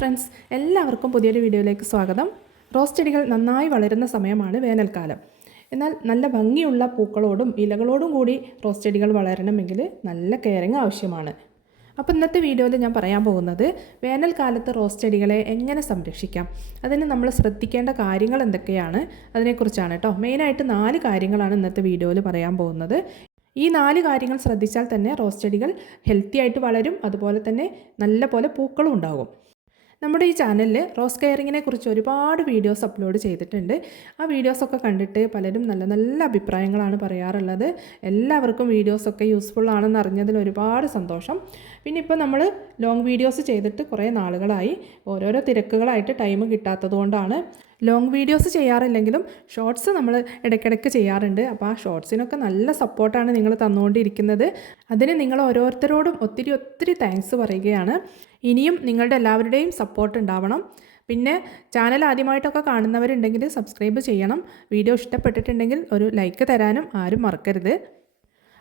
Friends, എല്ലാവർക്കും പുതിയൊരു വീഡിയോയിലേക്ക് സ്വാഗതം. റോസ് ചെടികൾ നന്നായി വളരുന്ന സമയമാണ് വേനൽക്കാലം. എന്നാൽ നല്ല ഭംഗിയുള്ള പൂക്കളോടും ഇലകളോടും കൂടി റോസ് ചെടികൾ വളരണമെങ്കിൽ നല്ല കെയറിങ് ആവശ്യമാണ്. അപ്പോൾ ഇന്നത്തെ വീഡിയോയിൽ ഞാൻ പറയാൻ പോകുന്നത് വേനൽക്കാലത്ത് റോസ് ചെടികളെ എങ്ങനെ സംരക്ഷിക്കാം, അതിന് നമ്മൾ ശ്രദ്ധിക്കേണ്ട കാര്യങ്ങൾ എന്തൊക്കെയാണ്, അതിനെക്കുറിച്ചാണ് കേട്ടോ. മെയിനായിട്ട് 4 കാര്യങ്ങളാണ് ഇന്നത്തെ വീഡിയോയിൽ പറയാൻ പോകുന്നത്. ഈ 4 കാര്യങ്ങൾ ശ്രദ്ധിച്ചാൽ തന്നെ റോസ് ചെടികൾ ഹെൽത്തി ആയിട്ട് വളരും, അതുപോലെ തന്നെ നല്ല പോലെ പൂക്കളും ഉണ്ടാകും. നമ്മുടെ ഈ ചാനലിൽ റോസ് കെയറിങ്ങിനെ കുറിച്ച് ഒരുപാട് വീഡിയോസ് അപ്ലോഡ് ചെയ്തിട്ടുണ്ട്. ആ വീഡിയോസൊക്കെ കണ്ടിട്ട് പലരും നല്ല നല്ല അഭിപ്രായങ്ങളാണ് പറയാറുള്ളത്. എല്ലാവർക്കും വീഡിയോസൊക്കെ യൂസ്ഫുൾ ആണെന്ന് അറിഞ്ഞതിൽ ഒരുപാട് സന്തോഷം. പിന്നെ ഇപ്പോൾ നമ്മൾ ലോങ് വീഡിയോസ് ചെയ്തിട്ട് കുറേ നാളുകളായി. ഓരോരോ തിരക്കുകളായിട്ട് ടൈം കിട്ടാത്തതുകൊണ്ടാണ് ലോങ് വീഡിയോസ് ചെയ്യാറില്ലെങ്കിലും ഷോർട്സ് നമ്മൾ ഇടയ്ക്കിടയ്ക്ക് ചെയ്യാറുണ്ട്. അപ്പോൾ ആ ഷോർട്സിനൊക്കെ നല്ല സപ്പോർട്ടാണ് നിങ്ങൾ തന്നുകൊണ്ടിരിക്കുന്നത്. അതിന് നിങ്ങൾ ഓരോരുത്തരോടും ഒത്തിരി താങ്ക്സ് പറയുകയാണ്. ഇനിയും നിങ്ങളുടെ എല്ലാവരുടെയും സപ്പോർട്ട് ഉണ്ടാവണം. പിന്നെ ചാനൽ ആദ്യമായിട്ടൊക്കെ കാണുന്നവരുണ്ടെങ്കിൽ സബ്സ്ക്രൈബ് ചെയ്യണം. വീഡിയോ ഇഷ്ടപ്പെട്ടിട്ടുണ്ടെങ്കിൽ ഒരു ലൈക്ക് തരാനും ആരും മറക്കരുത്.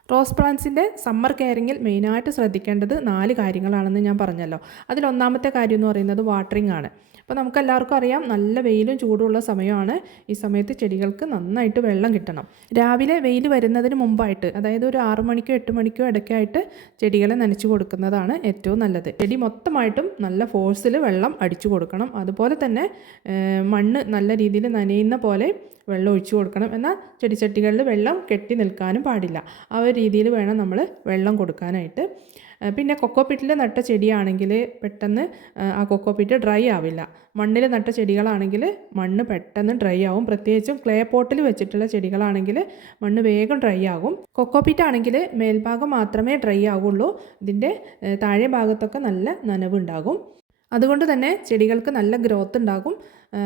റോസ് പ്ലാന്റ്സിൻ്റെ സമ്മർ കെയറിങ്ങിൽ മെയിനായിട്ട് ശ്രദ്ധിക്കേണ്ടത് 4 കാര്യങ്ങളാണെന്ന് ഞാൻ പറഞ്ഞല്ലോ. അതിലൊന്നാമത്തെ കാര്യം എന്ന് പറയുന്നത് വാട്ടറിംഗ് ആണ്. അപ്പോൾ നമുക്കെല്ലാവർക്കും അറിയാം, നല്ല വെയിലും ചൂടുള്ള സമയമാണ്. ഈ സമയത്ത് ചെടികൾക്ക് നന്നായിട്ട് വെള്ളം കിട്ടണം. രാവിലെ വെയിൽ വരുന്നതിന് മുമ്പായിട്ട്, അതായത് ഒരു 6 മണിക്കോ 8 മണിക്കോ ഇടയ്ക്കായിട്ട് ചെടികളെ നനച്ചു കൊടുക്കുന്നതാണ് ഏറ്റവും നല്ലത്. ചെടി മൊത്തമായിട്ടും നല്ല ഫോഴ്സിൽ വെള്ളം അടിച്ചു കൊടുക്കണം. അതുപോലെ തന്നെ മണ്ണ് നല്ല രീതിയിൽ നനയുന്ന പോലെ വെള്ളം ഒഴിച്ചു കൊടുക്കണം. എന്നാൽ ചെടിച്ചട്ടികളിൽ വെള്ളം കെട്ടി നിൽക്കാനും പാടില്ല. ആ ഒരു രീതിയിൽ വേണം നമ്മൾ വെള്ളം കൊടുക്കാനായിട്ട്. പിന്നെ കൊക്കോപിറ്റിൽ നട്ട ചെടിയാണെങ്കിൽ പെട്ടെന്ന് ആ കൊക്കോപിറ്റ് ഡ്രൈ ആവില്ല. മണ്ണിൽ നട്ട ചെടികളാണെങ്കിൽ മണ്ണ് പെട്ടെന്ന് ഡ്രൈ ആവും. പ്രത്യേകിച്ചും ക്ലേ പോട്ടിൽ വെച്ചിട്ടുള്ള ചെടികളാണെങ്കിൽ മണ്ണ് വേഗം ഡ്രൈ ആകും. കൊക്കോപിറ്റ് ആണെങ്കിൽ മേൽഭാഗം മാത്രമേ ഡ്രൈ ആകുള്ളൂ. ഇതിൻ്റെ താഴെ ഭാഗത്തൊക്കെ നല്ല നനവുണ്ടാകും. അതുകൊണ്ട് തന്നെ ചെടികൾക്ക് നല്ല ഗ്രോത്ത് ഉണ്ടാകും.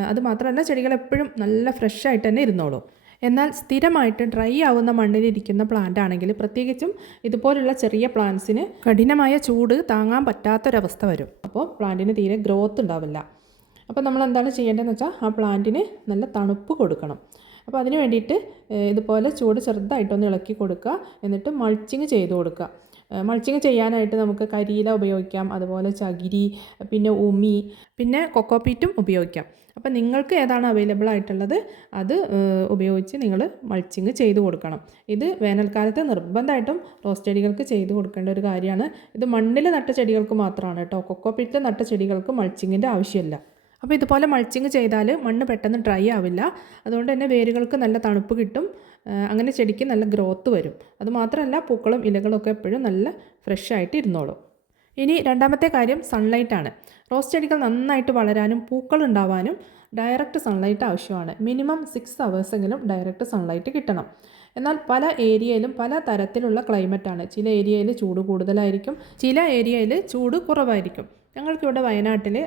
അതുമാത്രമല്ല, ചെടികൾ എപ്പോഴും നല്ല ഫ്രഷ് ആയിട്ട് തന്നെ ഇരുന്നോളും. എന്നാൽ സ്ഥിരമായിട്ട് ഡ്രൈ ആവുന്ന മണ്ണിലിരിക്കുന്ന പ്ലാന്റ് ആണെങ്കിൽ, പ്രത്യേകിച്ചും ഇതുപോലുള്ള ചെറിയ പ്ലാന്റ്സിന് കഠിനമായ ചൂട് താങ്ങാൻ പറ്റാത്തൊരവസ്ഥ വരും. അപ്പോൾ പ്ലാന്റിന് തീരെ ഗ്രോത്ത് ഉണ്ടാവില്ല. അപ്പോൾ നമ്മൾ എന്താണ് ചെയ്യേണ്ടതെന്ന് വെച്ചാൽ ആ പ്ലാന്റിന് നല്ല തണുപ്പ് കൊടുക്കണം. അപ്പോൾ അതിന് വേണ്ടിയിട്ട് ഇതുപോലെ ചൂട് ചെറുതായിട്ടൊന്ന് ഇളക്കി കൊടുക്കുക. എന്നിട്ട് മൾച്ചിങ് ചെയ്ത് കൊടുക്കുക. മൾച്ചിങ് ചെയ്യാനായിട്ട് നമുക്ക് കരിയില ഉപയോഗിക്കാം, അതുപോലെ ചകിരി, പിന്നെ ഉമി, പിന്നെ കൊക്കോപീറ്റും ഉപയോഗിക്കാം. അപ്പോൾ നിങ്ങൾക്ക് ഏതാണ് അവൈലബിൾ ആയിട്ടുള്ളത് അത് ഉപയോഗിച്ച് നിങ്ങൾ മൾച്ചിങ് ചെയ്ത് കൊടുക്കണം. ഇത് വേനൽക്കാലത്ത് നിർബന്ധമായിട്ടും റോസ് ചെടികൾക്ക് ചെയ്ത് കൊടുക്കേണ്ട ഒരു കാര്യമാണ്. ഇത് മണ്ണിൽ നട്ട ചെടികൾക്ക് മാത്രമാണ് കേട്ടോ. കൊക്കോപീറ്റിൽ നട്ട ചെടികൾക്ക് മൾച്ചിങ്ങിൻ്റെ ആവശ്യമില്ല. അപ്പോൾ ഇതുപോലെ മൾച്ചിങ് ചെയ്താൽ മണ്ണ് പെട്ടെന്ന് ഡ്രൈ ആവില്ല. അതുകൊണ്ട് തന്നെ വേരുകൾക്ക് നല്ല തണുപ്പ് കിട്ടും. അങ്ങനെ ചെടിക്ക് നല്ല ഗ്രോത്ത് വരും. അതുമാത്രമല്ല, പൂക്കളും ഇലകളൊക്കെ എപ്പോഴും നല്ല ഫ്രഷ് ആയിട്ട് ഇരുന്നോളും. ഇനി രണ്ടാമത്തെ കാര്യം സൺലൈറ്റാണ്. റോസ് ചെടികൾ നന്നായിട്ട് വളരാനും പൂക്കൾ ഉണ്ടാവാനും ഡയറക്റ്റ് സൺലൈറ്റ് ആവശ്യമാണ്. മിനിമം 6 അവേഴ്സെങ്കിലും ഡയറക്റ്റ് സൺലൈറ്റ് കിട്ടണം. എന്നാൽ പല ഏരിയയിലും പല തരത്തിലുള്ള ക്ലൈമറ്റാണ്. ചില ഏരിയയിൽ ചൂട് കൂടുതലായിരിക്കും, ചില ഏരിയയിൽ ചൂട് കുറവായിരിക്കും. ഞങ്ങൾക്കിവിടെ വയനാട്ടിൽ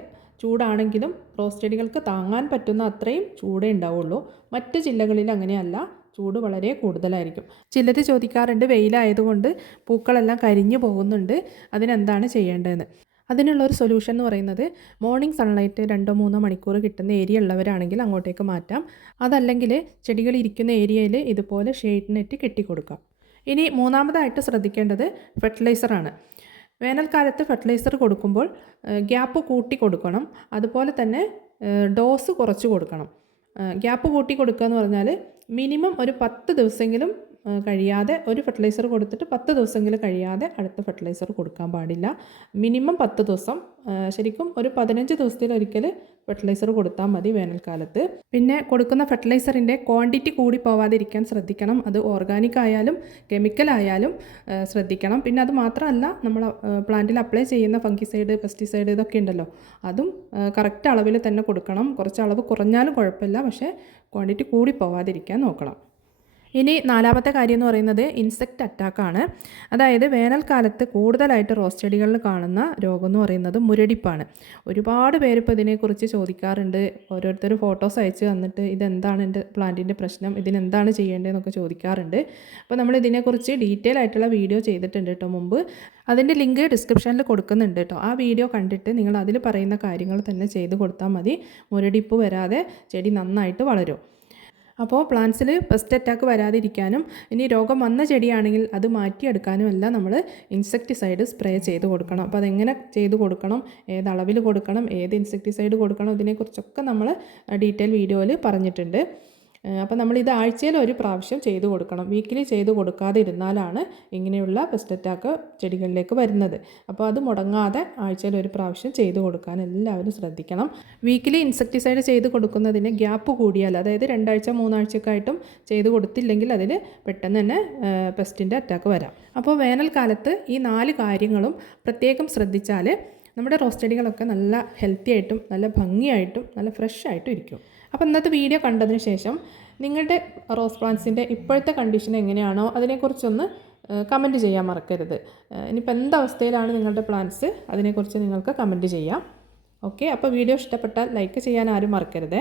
ചൂടാണെങ്കിലും റോസ് ചെടികൾക്ക് താങ്ങാൻ പറ്റുന്ന അത്രയും ചൂടേ ഉണ്ടാവുള്ളൂ. മറ്റ് ജില്ലകളിൽ അങ്ങനെയല്ല, ചൂട് വളരെ കൂടുതലായിരിക്കും. ചിലർ ചോദിക്കാറുണ്ട്, വെയിലായതുകൊണ്ട് പൂക്കളെല്ലാം കരിഞ്ഞു പോകുന്നുണ്ട്, അതിനെന്താണ് ചെയ്യേണ്ടതെന്ന്. അതിനുള്ളൊരു സൊല്യൂഷൻ എന്ന് പറയുന്നത്, മോർണിംഗ് സൺലൈറ്റ് 2-3 മണിക്കൂർ കിട്ടുന്ന ഏരിയ ഉള്ളവരാണെങ്കിൽ അങ്ങോട്ടേക്ക് മാറ്റാം. അതല്ലെങ്കിൽ ചെടികൾ ഇരിക്കുന്ന ഏരിയയിൽ ഇതുപോലെ ഷെയ്ഡ് നെറ്റ് കെട്ടിക്കൊടുക്കാം. ഇനി മൂന്നാമതായിട്ട് ശ്രദ്ധിക്കേണ്ടത് ഫെർട്ടിലൈസറാണ്. വേനൽക്കാലത്ത് ഫെർട്ടിലൈസർ കൊടുക്കുമ്പോൾ ഗ്യാപ്പ് കൂട്ടി കൊടുക്കണം. അതുപോലെ തന്നെ ഡോസ് കുറച്ച് കൊടുക്കണം. ഗ്യാപ്പ് കൂട്ടി കൊടുക്കുക എന്ന് പറഞ്ഞാൽ മിനിമം ഒരു 10 ദിവസമെങ്കിലും കഴിയാതെ, ഒരു ഫെർട്ടിലൈസർ കൊടുത്തിട്ട് 10 ദിവസമെങ്കിലും കഴിയാതെ അടുത്ത ഫെർട്ടിലൈസർ കൊടുക്കാൻ പാടില്ല. മിനിമം 10 ദിവസം, ശരിക്കും ഒരു 15 ദിവസത്തിലൊരിക്കൽ ഫെർട്ടിലൈസർ കൊടുത്താൽ മതി വേനൽക്കാലത്ത്. പിന്നെ കൊടുക്കുന്ന ഫെർട്ടിലൈസറിൻ്റെ ക്വാണ്ടിറ്റി കൂടി പോവാതിരിക്കാൻ ശ്രദ്ധിക്കണം. അത് ഓർഗാനിക് ആയാലും കെമിക്കൽ ആയാലും ശ്രദ്ധിക്കണം. പിന്നെ അത് മാത്രമല്ല, നമ്മൾ പ്ലാന്റിൽ അപ്ലൈ ചെയ്യുന്ന ഫംഗിസൈഡ്, പെസ്റ്റിസൈഡ് ഇതൊക്കെ ഉണ്ടല്ലോ, അതും കറക്റ്റ് അളവിൽ തന്നെ കൊടുക്കണം. കുറച്ച് അളവ് കുറഞ്ഞാലും കുഴപ്പമില്ല, പക്ഷേ ക്വാണ്ടിറ്റി കൂടി പോവാതിരിക്കാൻ നോക്കണം. ഇനി നാലാമത്തെ കാര്യം എന്ന് പറയുന്നത് ഇൻസെക്റ്റ് അറ്റാക്കാണ്. അതായത് വേനൽക്കാലത്ത് കൂടുതലായിട്ട് റോസ് ചെടികളിൽ കാണുന്ന രോഗം എന്ന് പറയുന്നത് മുരടിപ്പാണ്. ഒരുപാട് പേര് ഇപ്പോൾ ഇതിനെക്കുറിച്ച് ചോദിക്കാറുണ്ട്. ഓരോരുത്തർ ഫോട്ടോസ് അയച്ച് തന്നിട്ട് ഇതെന്താണ് എൻ്റെ പ്ലാന്റിൻ്റെ പ്രശ്നം, ഇതിനെന്താണ് ചെയ്യേണ്ടതെന്നൊക്കെ ചോദിക്കാറുണ്ട്. അപ്പോൾ നമ്മൾ ഇതിനെക്കുറിച്ച് ഡീറ്റെയിൽ ആയിട്ടുള്ള വീഡിയോ ചെയ്തിട്ടുണ്ട് കേട്ടോ മുമ്പ്. അതിൻ്റെ ലിങ്ക് ഡിസ്ക്രിപ്ഷനിൽ കൊടുക്കുന്നുണ്ട് കേട്ടോ. ആ വീഡിയോ കണ്ടിട്ട് നിങ്ങൾ അതിൽ പറയുന്ന കാര്യങ്ങൾ തന്നെ ചെയ്ത് കൊടുത്താൽ മതി. മുരടിപ്പ് വരാതെ ചെടി നന്നായിട്ട് വളരും. അപ്പോൾ പ്ലാന്റ്സിൽ പെസ്റ്റ് അറ്റാക്ക് വരാതിരിക്കാനും ഇനി രോഗം വന്ന ചെടിയാണെങ്കിൽ അത് മാറ്റിയെടുക്കാനും എല്ലാം നമ്മൾ ഇൻസെക്ടിസൈഡ് സ്പ്രേ ചെയ്ത് കൊടുക്കണം. അപ്പോൾ അതെങ്ങനെ ചെയ്ത് കൊടുക്കണം, ഏത് അളവിൽ കൊടുക്കണം, ഏത് ഇൻസെക്ടിസൈഡ് കൊടുക്കണം, ഇതിനെക്കുറിച്ചൊക്കെ നമ്മൾ ഡീറ്റെയിൽ വീഡിയോയിൽ പറഞ്ഞിട്ടുണ്ട്. അപ്പോൾ നമ്മളിത് ആഴ്ചയിൽ ഒരു പ്രാവശ്യം ചെയ്ത് കൊടുക്കണം. വീക്കിലി ചെയ്ത് കൊടുക്കാതെ ഇരുന്നാലാണ് ഇങ്ങനെയുള്ള പെസ്റ്റ് അറ്റാക്ക് ചെടികളിലേക്ക് വരുന്നത്. അപ്പോൾ അത് മുടങ്ങാതെ ആഴ്ചയിൽ ഒരു പ്രാവശ്യം ചെയ്ത് കൊടുക്കാൻ എല്ലാവരും ശ്രദ്ധിക്കണം. വീക്കിലി ഇൻസെക്ടിസൈഡ് ചെയ്ത് കൊടുക്കുന്നതിന് ഗ്യാപ്പ് കൂടിയാൽ, അതായത് 2 ആഴ്ച 3 ആഴ്ചയൊക്കെ ആയിട്ടും ചെയ്ത് കൊടുത്തില്ലെങ്കിൽ അതിൽ പെട്ടെന്ന് തന്നെ പെസ്റ്റിൻ്റെ അറ്റാക്ക് വരാം. അപ്പോൾ വേനൽക്കാലത്ത് ഈ 4 കാര്യങ്ങളും പ്രത്യേകം ശ്രദ്ധിച്ചാൽ നമ്മുടെ റോസ് ചെടികളൊക്കെ നല്ല ഹെൽത്തി ആയിട്ടും നല്ല ഭംഗിയായിട്ടും നല്ല ഫ്രഷ് ആയിട്ടും ഇരിക്കും. അപ്പോൾ ഇന്നത്തെ വീഡിയോ കണ്ടതിന് ശേഷം നിങ്ങളുടെ റോസ് പ്ലാന്റ്സിൻ്റെ ഇപ്പോഴത്തെ കണ്ടീഷൻ എങ്ങനെയാണോ അതിനെക്കുറിച്ചൊന്ന് കമൻറ്റ് ചെയ്യാൻ മറക്കരുത്. ഇനിയിപ്പോൾ എന്തവസ്ഥയിലാണ് നിങ്ങളുടെ പ്ലാന്റ്സ് അതിനെക്കുറിച്ച് നിങ്ങൾക്ക് കമൻറ്റ് ചെയ്യാം. ഓക്കെ, അപ്പോൾ വീഡിയോ ഇഷ്ടപ്പെട്ടാൽ ലൈക്ക് ചെയ്യാൻ ആരും മറക്കരുത്.